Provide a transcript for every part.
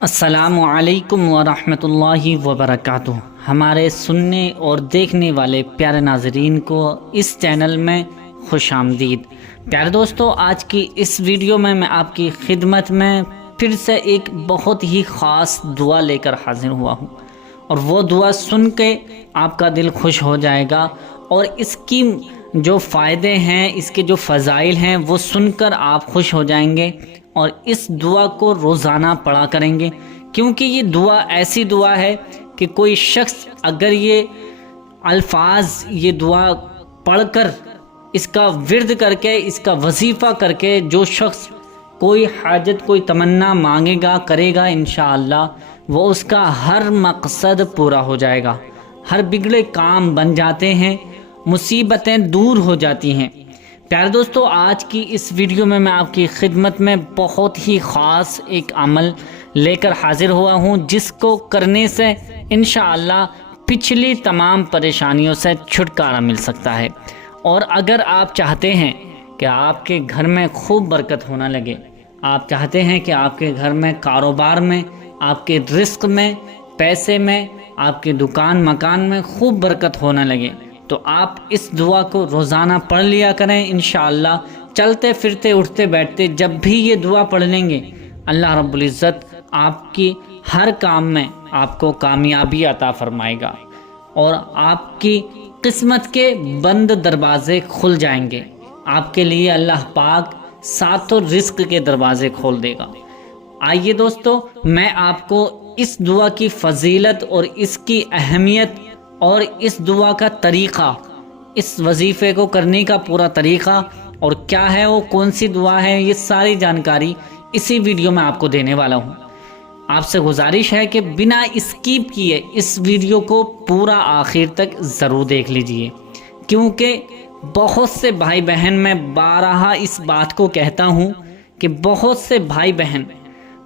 السلام علیکم ورحمۃ اللہ وبرکاتہ۔ ہمارے سننے اور دیکھنے والے پیارے ناظرین کو اس چینل میں خوش آمدید۔ پیارے دوستو، آج کی اس ویڈیو میں آپ کی خدمت میں پھر سے ایک بہت ہی خاص دعا لے کر حاضر ہوا ہوں، اور وہ دعا سن کے آپ کا دل خوش ہو جائے گا، اور اس کی جو فائدے ہیں، اس کے جو فضائل ہیں، وہ سن کر آپ خوش ہو جائیں گے، اور اس دعا کو روزانہ پڑھا کریں گے، کیونکہ یہ دعا ایسی دعا ہے کہ کوئی شخص اگر یہ الفاظ، یہ دعا پڑھ کر، اس کا ورد کر کے، اس کا وظیفہ کر کے، جو شخص کوئی حاجت، کوئی تمنا مانگے گا، کرے گا، انشاءاللہ وہ اس کا ہر مقصد پورا ہو جائے گا، ہر بگڑے کام بن جاتے ہیں، مصیبتیں دور ہو جاتی ہیں۔ پیارے دوستو، آج کی اس ویڈیو میں آپ کی خدمت میں بہت ہی خاص ایک عمل لے کر حاضر ہوا ہوں، جس کو کرنے سے انشاءاللہ پچھلی تمام پریشانیوں سے چھٹکارا مل سکتا ہے۔ اور اگر آپ چاہتے ہیں کہ آپ کے گھر میں خوب برکت ہونا لگے، آپ چاہتے ہیں کہ آپ کے گھر میں، کاروبار میں، آپ کے رزق میں، پیسے میں، آپ کے دکان مکان میں خوب برکت ہونا لگے، تو آپ اس دعا کو روزانہ پڑھ لیا کریں۔ انشاءاللہ چلتے پھرتے اٹھتے بیٹھتے جب بھی یہ دعا پڑھ لیں گے، اللہ رب العزت آپ کی ہر کام میں آپ کو کامیابی عطا فرمائے گا، اور آپ کی قسمت کے بند دروازے کھل جائیں گے۔ آپ کے لیے اللہ پاک ساتوں رزق کے دروازے کھول دے گا۔ آئیے دوستو، میں آپ کو اس دعا کی فضیلت اور اس کی اہمیت اور اس دعا کا طریقہ، اس وظیفے کو کرنے کا پورا طریقہ، اور کیا ہے وہ، کون سی دعا ہے، یہ ساری جانکاری اسی ویڈیو میں آپ کو دینے والا ہوں۔ آپ سے گزارش ہے کہ بنا اسکیپ کیے اس ویڈیو کو پورا آخر تک ضرور دیکھ لیجئے، کیونکہ بہت سے بھائی بہن، میں بارہا اس بات کو کہتا ہوں کہ بہت سے بھائی بہن،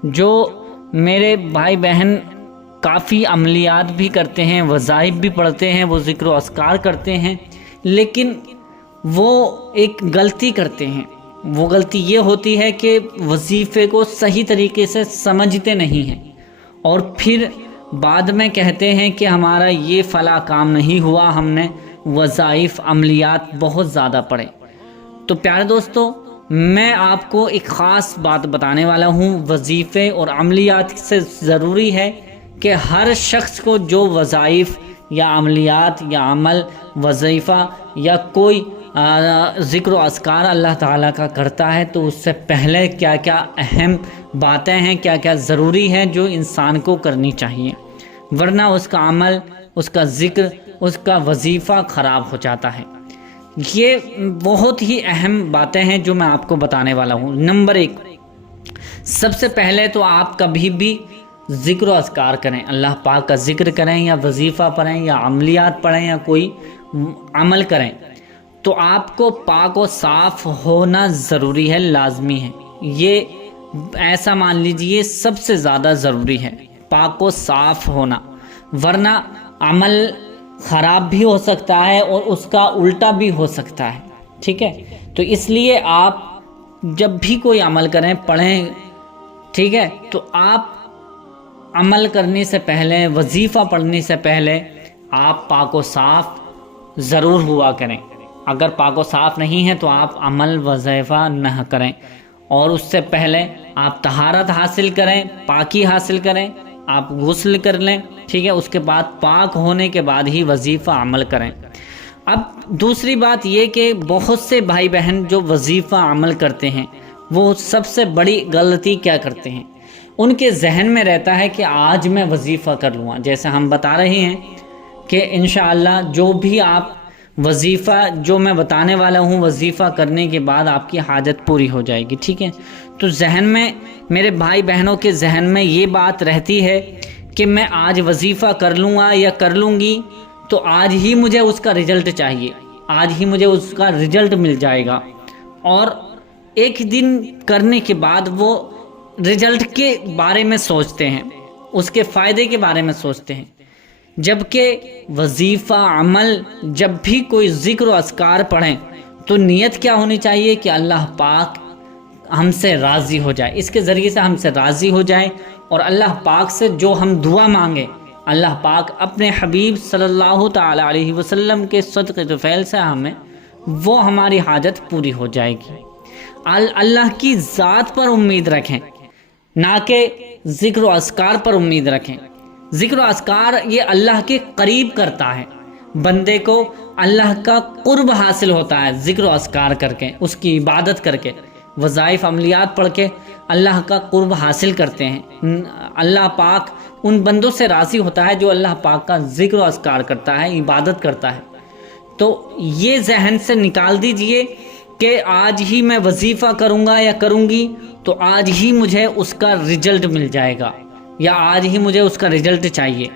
جو میرے بھائی بہن کافی عملیات بھی کرتے ہیں، وظائف بھی پڑھتے ہیں، وہ ذکر و اذکار کرتے ہیں، لیکن وہ ایک غلطی کرتے ہیں۔ وہ غلطی یہ ہوتی ہے کہ وظیفے کو صحیح طریقے سے سمجھتے نہیں ہیں، اور پھر بعد میں کہتے ہیں کہ ہمارا یہ فلاں کام نہیں ہوا، ہم نے وظائف، عملیات بہت زیادہ پڑھے۔ تو پیارے دوستو، میں آپ کو ایک خاص بات بتانے والا ہوں۔ وظیفے اور عملیات سے ضروری ہے کہ ہر شخص کو جو وظائف یا عملیات یا عمل، وظیفہ یا کوئی ذکر و اذکار اللہ تعالیٰ کا کرتا ہے، تو اس سے پہلے کیا کیا اہم باتیں ہیں، کیا کیا ضروری ہیں جو انسان کو کرنی چاہیے، ورنہ اس کا عمل، اس کا ذکر، اس کا وظیفہ خراب ہو جاتا ہے۔ یہ بہت ہی اہم باتیں ہیں جو میں آپ کو بتانے والا ہوں۔ نمبر 1، سب سے پہلے تو آپ کبھی بھی ذکر و اذکار کریں، اللہ پاک کا ذکر کریں، یا وظیفہ پڑھیں، یا عملیات پڑھیں، یا کوئی عمل کریں، تو آپ کو پاک و صاف ہونا ضروری ہے، لازمی ہے۔ یہ ایسا مان لیجئے سب سے زیادہ ضروری ہے، پاک و صاف ہونا، ورنہ عمل خراب بھی ہو سکتا ہے اور اس کا الٹا بھی ہو سکتا ہے، ٹھیک ہے؟ تو اس لیے آپ جب بھی کوئی عمل کریں، پڑھیں، ٹھیک ہے، تو آپ عمل کرنے سے پہلے، وظیفہ پڑھنے سے پہلے آپ پاک و صاف ضرور ہوا کریں۔ اگر پاک و صاف نہیں ہے تو آپ عمل، وظیفہ نہ کریں، اور اس سے پہلے آپ طہارت حاصل کریں، پاکی حاصل کریں، آپ غسل کر لیں، ٹھیک ہے؟ اس کے بعد پاک ہونے کے بعد ہی وظیفہ عمل کریں۔ اب دوسری بات یہ کہ بہت سے بھائی بہن جو وظیفہ عمل کرتے ہیں، وہ سب سے بڑی غلطی کیا کرتے ہیں، ان کے ذہن میں رہتا ہے کہ آج میں وظیفہ کر لوں گا۔ جیسے ہم بتا رہے ہیں کہ انشاءاللہ جو بھی آپ وظیفہ، جو میں بتانے والا ہوں، وظیفہ کرنے کے بعد آپ کی حاجت پوری ہو جائے گی، ٹھیک ہے؟ تو ذہن میں، میرے بھائی بہنوں کے ذہن میں یہ بات رہتی ہے کہ میں آج وظیفہ کر لوں گا یا کر لوں گی، تو آج ہی مجھے اس کا رزلٹ چاہیے، آج ہی مجھے اس کا رزلٹ مل جائے گا، اور ایک دن کرنے کے بعد وہ رزلٹ کے بارے میں سوچتے ہیں، اس کے فائدے کے بارے میں سوچتے ہیں، جبکہ وظیفہ، عمل، جب بھی کوئی ذکر و اذکار پڑھیں تو نیت کیا ہونی چاہیے کہ اللہ پاک ہم سے راضی ہو جائے، اس کے ذریعے سے ہم سے راضی ہو جائے، اور اللہ پاک سے جو ہم دعا مانگیں اللہ پاک اپنے حبیب صلی اللہ تعالی علیہ وسلم کے صدقے طفیل سے ہمیں وہ ہماری حاجت پوری ہو جائے گی۔ اللہ کی ذات پر امید رکھیں، نہ کہ ذکر و اذکار پر امید رکھیں۔ ذکر و اذکار یہ اللہ کے قریب کرتا ہے، بندے کو اللہ کا قرب حاصل ہوتا ہے ذکر و اذکار کر کے، اس کی عبادت کر کے، وظائف عملیات پڑھ کے اللہ کا قرب حاصل کرتے ہیں۔ اللہ پاک ان بندوں سے راضی ہوتا ہے جو اللہ پاک کا ذکر و اذکار کرتا ہے، عبادت کرتا ہے۔ تو یہ ذہن سے نکال دیجئے کہ آج ہی میں وظیفہ کروں گا یا کروں گی تو آج ہی مجھے اس کا رزلٹ مل جائے گا، یا آج ہی مجھے اس کا رزلٹ چاہیے۔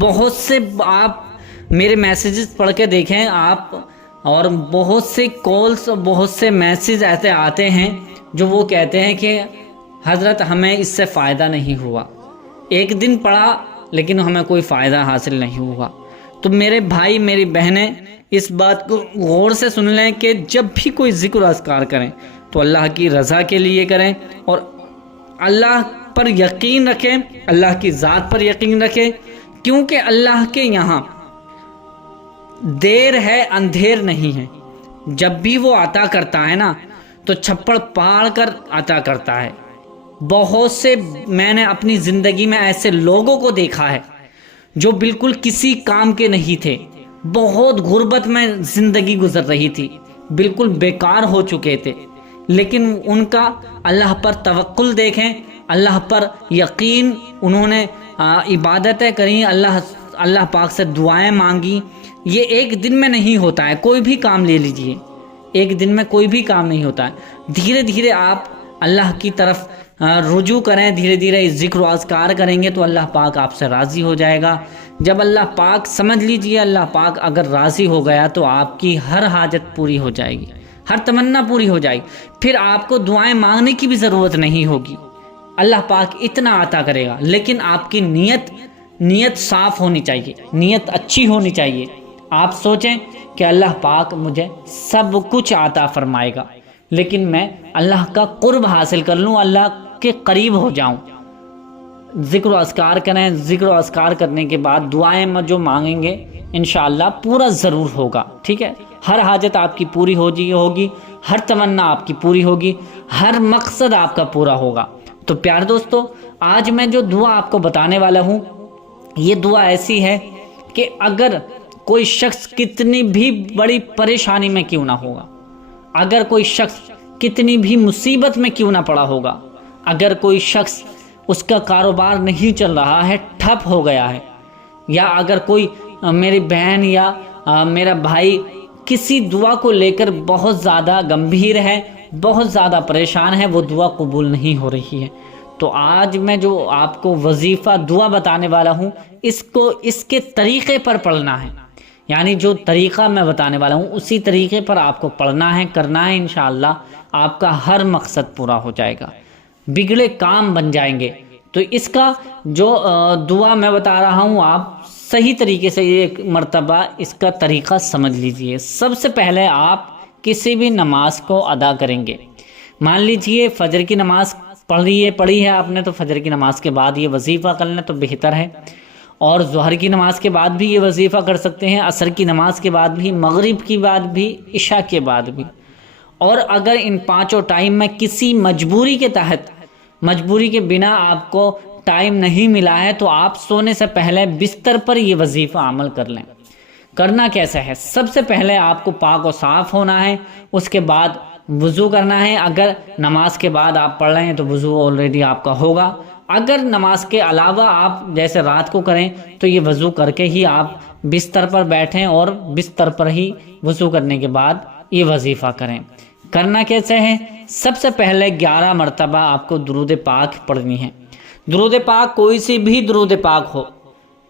بہت سے آپ میرے میسیجز پڑھ کے دیکھیں آپ، اور بہت سے کالز، بہت سے میسیج ایسے آتے ہیں جو وہ کہتے ہیں کہ حضرت ہمیں اس سے فائدہ نہیں ہوا، ایک دن پڑھا لیکن ہمیں کوئی فائدہ حاصل نہیں ہوا۔ تو میرے بھائی میری بہنیں اس بات کو غور سے سن لیں کہ جب بھی کوئی ذکر و اذکار کریں تو اللہ کی رضا کے لیے کریں، اور اللہ پر یقین رکھیں، اللہ کی ذات پر یقین رکھیں، کیونکہ اللہ کے یہاں دیر ہے اندھیر نہیں ہے۔ جب بھی وہ عطا کرتا ہے نا تو چھپڑ پاڑ کر عطا کرتا ہے۔ بہت سے میں نے اپنی زندگی میں ایسے لوگوں کو دیکھا ہے جو بالکل کسی کام کے نہیں تھے، بہت غربت میں زندگی گزر رہی تھی، بالکل بیکار ہو چکے تھے، لیکن ان کا اللہ پر توکل دیکھیں، اللہ پر یقین، انہوں نے عبادتیں کریں، اللہ پاک سے دعائیں مانگی۔ یہ ایک دن میں نہیں ہوتا ہے، کوئی بھی کام لے لیجئے، ایک دن میں کوئی بھی کام نہیں ہوتا ہے۔ دھیرے دھیرے آپ اللہ کی طرف رجوع کریں، دھیرے دھیرے ذکر و اذکار کریں گے تو اللہ پاک آپ سے راضی ہو جائے گا۔ جب اللہ پاک، سمجھ لیجئے اللہ پاک اگر راضی ہو گیا تو آپ کی ہر حاجت پوری ہو جائے گی، ہر تمنا پوری ہو جائے گی، پھر آپ کو دعائیں مانگنے کی بھی ضرورت نہیں ہوگی۔ اللہ پاک اتنا عطا کرے گا، لیکن آپ کی نیت صاف ہونی چاہیے، نیت اچھی ہونی چاہیے۔ آپ سوچیں کہ اللہ پاک مجھے سب کچھ عطا فرمائے گا، لیکن میں اللہ کا قرب حاصل کر لوں، اللہ کے قریب ہو جاؤں۔ ذکر و اذکار کریں، ذکر و اذکار کرنے کے بعد دعائیں جو مانگیں گے انشاءاللہ پورا ضرور ہوگا، ٹھیک ہے؟ ہر حاجت آپ کی پوری ہوگی، ہر تمنا آپ کی پوری ہوگی، ہر مقصد آپ کا پورا ہوگا۔ تو پیارے دوستو، آج میں جو دعا آپ کو بتانے والا ہوں یہ دعا ایسی ہے کہ اگر کوئی شخص کتنی بھی بڑی پریشانی میں کیوں نہ ہوگا، اگر کوئی شخص کتنی بھی مصیبت میں کیوں نہ پڑا ہوگا، اگر کوئی شخص اس کا کاروبار نہیں چل رہا ہے، ٹھپ ہو گیا ہے، یا اگر کوئی میری بہن یا میرا بھائی کسی دعا کو لے کر بہت زیادہ گمبھیر ہے، بہت زیادہ پریشان ہے، وہ دعا قبول نہیں ہو رہی ہے، تو آج میں جو آپ کو وظیفہ دعا بتانے والا ہوں اس کے طریقے پر پڑھنا ہے، یعنی جو طریقہ میں بتانے والا ہوں اسی طریقے پر آپ کو پڑھنا ہے، کرنا ہے، انشاءاللہ آپ کا ہر مقصد پورا ہو جائے گا، بگڑے کام بن جائیں گے۔ تو اس کا جو دعا میں بتا رہا ہوں آپ صحیح طریقے سے ایک مرتبہ اس کا طریقہ سمجھ لیجئے۔ سب سے پہلے آپ کسی بھی نماز کو ادا کریں گے، مان لیجئے فجر کی نماز پڑھی ہے آپ نے، تو فجر کی نماز کے بعد یہ وظیفہ کر لیں تو بہتر ہے، اور ظہر کی نماز کے بعد بھی یہ وظیفہ کر سکتے ہیں، عصر کی نماز کے بعد بھی، مغرب کے بعد بھی، عشاء کے بعد بھی۔ اور اگر ان پانچوں ٹائم میں کسی مجبوری کے تحت، مجبوری کے بنا آپ کو ٹائم نہیں ملا ہے تو آپ سونے سے پہلے بستر پر یہ وظیفہ عمل کر لیں۔ کرنا کیسے ہے؟ سب سے پہلے آپ کو پاک و صاف ہونا ہے، اس کے بعد وضو کرنا ہے۔ اگر نماز کے بعد آپ پڑھ رہے ہیں تو وضو آلریڈی آپ کا ہوگا، اگر نماز کے علاوہ آپ جیسے رات کو کریں تو یہ وضو کر کے ہی آپ بستر پر بیٹھیں اور بستر پر ہی وضو کرنے کے بعد یہ وظیفہ کریں۔ کرنا کیسے ہے؟ سب سے پہلے 11 مرتبہ آپ کو درود پاک پڑھنی ہے۔ درود پاک کوئی سی بھی درود پاک ہو،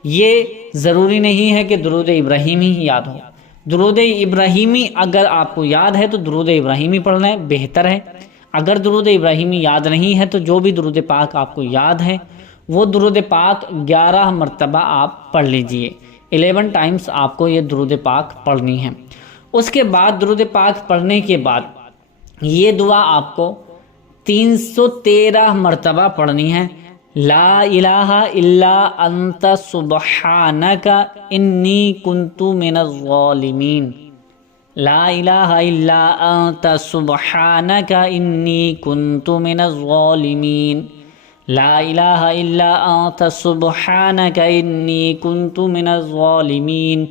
یہ ضروری نہیں ہے کہ درود ابراہیمی ہی یاد ہو۔ درود ابراہیمی اگر آپ کو یاد ہے تو درود ابراہیمی پڑھ لیں، بہتر ہے۔ اگر درود ابراہیمی یاد نہیں ہے تو جو بھی درود پاک آپ کو یاد ہے وہ درود پاک 11 مرتبہ آپ پڑھ لیجئے، 11 ٹائمز آپ کو یہ درود پاک پڑھنی ہے۔ اس کے بعد درود پاک پڑھنے کے بعد یہ دعا آپ کو 313 مرتبہ پڑھنی ہے۔ لا الہ الا انت سبحانک انی کنت من الظالمین، لا الہ الا انت سبحانک انی کنت من الظالمین، لا الہ الا انت سبحانک انی کنت من الظالمین،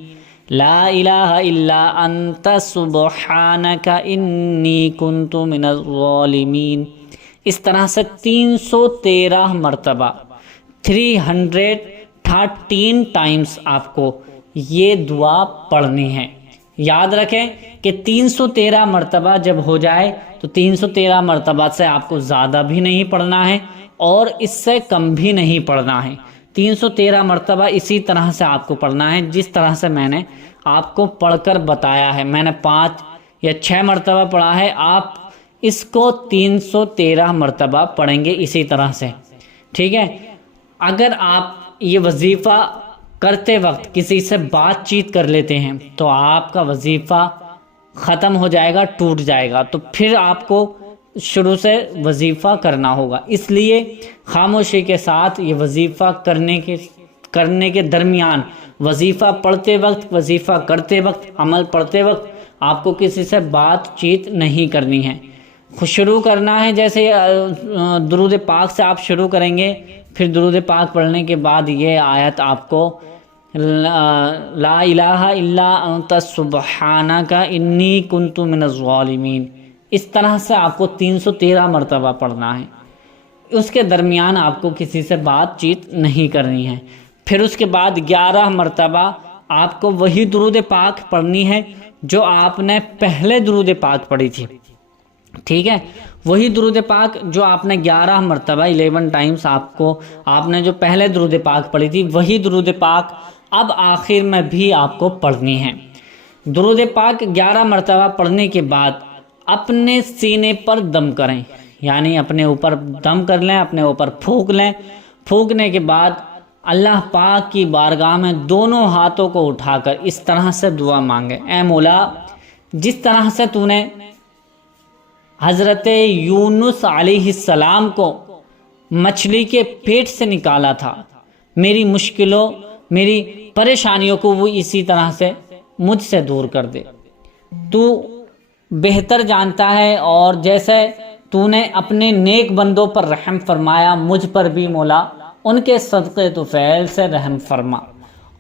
لا الہ الا انت سبحانک انی کنت من الظالمین۔ اس طرح سے 313 مرتبہ 313 ٹائمز آپ کو یہ دعا پڑھنی ہے۔ یاد رکھیں کہ 313 مرتبہ جب ہو جائے تو 313 مرتبہ سے آپ کو زیادہ بھی نہیں پڑھنا ہے اور اس سے کم بھی نہیں پڑھنا ہے۔ 313 مرتبہ اسی طرح سے آپ کو پڑھنا ہے جس طرح سے میں نے آپ کو پڑھ کر بتایا ہے۔ میں نے 5 یا 6 مرتبہ پڑھا ہے، آپ اس کو 313 مرتبہ پڑھیں گے اسی طرح سے، ٹھیک ہے۔ اگر آپ یہ وظیفہ کرتے وقت کسی سے بات چیت کر لیتے ہیں تو آپ کا وظیفہ ختم ہو جائے گا، ٹوٹ جائے گا، تو پھر آپ کو شروع سے وظیفہ کرنا ہوگا۔ اس لیے خاموشی کے ساتھ یہ وظیفہ کرنے کے درمیان، وظیفہ پڑھتے وقت، وظیفہ کرتے وقت، عمل پڑھتے وقت آپ کو کسی سے بات چیت نہیں کرنی ہے۔ شروع کرنا ہے جیسے درود پاک سے آپ شروع کریں گے، پھر درود پاک پڑھنے کے بعد یہ آیت آپ کو لا الہ الا انت سبحانک انی کنت من الظالمین، اس طرح سے آپ کو 313 مرتبہ پڑھنا ہے۔ اس کے درمیان آپ کو کسی سے بات چیت نہیں کرنی ہے۔ پھر اس کے بعد 11 مرتبہ آپ کو وہی درود پاک پڑھنی ہے جو آپ نے پہلے درود پاک پڑھی تھی، ٹھیک ہے۔ وہی درود پاک جو آپ نے 11 مرتبہ 11 ٹائمز آپ نے جو پہلے درود پاک پڑھی تھی، وہی درود پاک اب آخر میں بھی آپ کو پڑھنی ہے۔ درود پاک 11 مرتبہ پڑھنے کے بعد اپنے سینے پر دم کریں، یعنی اپنے اوپر دم کر لیں، اپنے اوپر پھونک لیں۔ پھونکنے کے بعد اللہ پاک کی بارگاہ میں دونوں ہاتھوں کو اٹھا کر اس طرح سے دعا مانگیں، اے مولا، جس طرح سے تو نے حضرت یونس علیہ السلام کو مچھلی کے پیٹ سے نکالا تھا، میری مشکلوں، میری پریشانیوں کو وہ اسی طرح سے مجھ سے دور کر دے۔ تو بہتر جانتا ہے، اور جیسے تو نے اپنے نیک بندوں پر رحم فرمایا، مجھ پر بھی مولا ان کے صدقے تو فعل سے رحم فرما،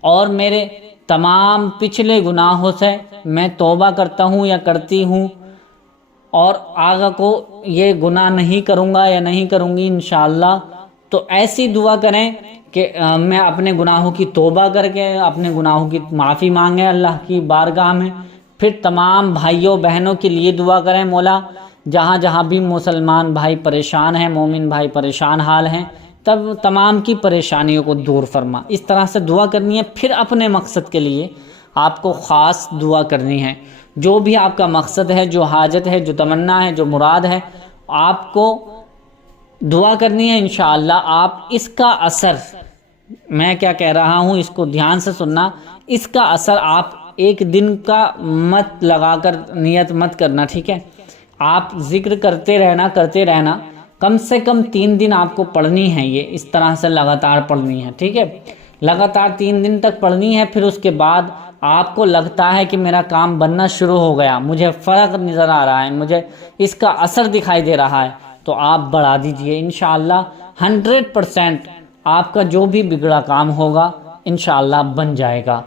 اور میرے تمام پچھلے گناہوں سے میں توبہ کرتا ہوں یا کرتی ہوں، اور آگے کو یہ گناہ نہیں کروں گا یا نہیں کروں گی انشاءاللہ۔ تو ایسی دعا کریں کہ میں اپنے گناہوں کی توبہ کر کے اپنے گناہوں کی معافی مانگیں اللہ کی بارگاہ میں۔ پھر تمام بھائیوں بہنوں کے لیے دعا کریں، مولا جہاں جہاں بھی مسلمان بھائی پریشان ہیں، مومن بھائی پریشان حال ہیں، تب تمام کی پریشانیوں کو دور فرما۔ اس طرح سے دعا کرنی ہے۔ پھر اپنے مقصد کے لیے آپ کو خاص دعا کرنی ہے، جو بھی آپ کا مقصد ہے، جو حاجت ہے، جو تمنا ہے، جو مراد ہے، آپ کو دعا کرنی ہے انشاءاللہ۔ آپ اس کا اثر، میں کیا کہہ رہا ہوں اس کو دھیان سے سننا، اس کا اثر آپ ایک دن کا مت لگا کر نیت مت کرنا، ٹھیک ہے۔ آپ ذکر کرتے رہنا، کم سے کم 3 دن آپ کو پڑھنی ہے، یہ اس طرح سے لگاتار پڑھنی ہے، ٹھیک ہے۔ لگاتار 3 دن تک پڑھنی ہے۔ پھر اس کے بعد آپ کو لگتا ہے کہ میرا کام بننا شروع ہو گیا، مجھے فرق نظر آ رہا ہے، مجھے اس کا اثر دکھائی دے رہا ہے، تو آپ بڑھا دیجئے انشاءاللہ۔ 100% آپ کا جو بھی بگڑا کام ہوگا انشاءاللہ بن جائے گا۔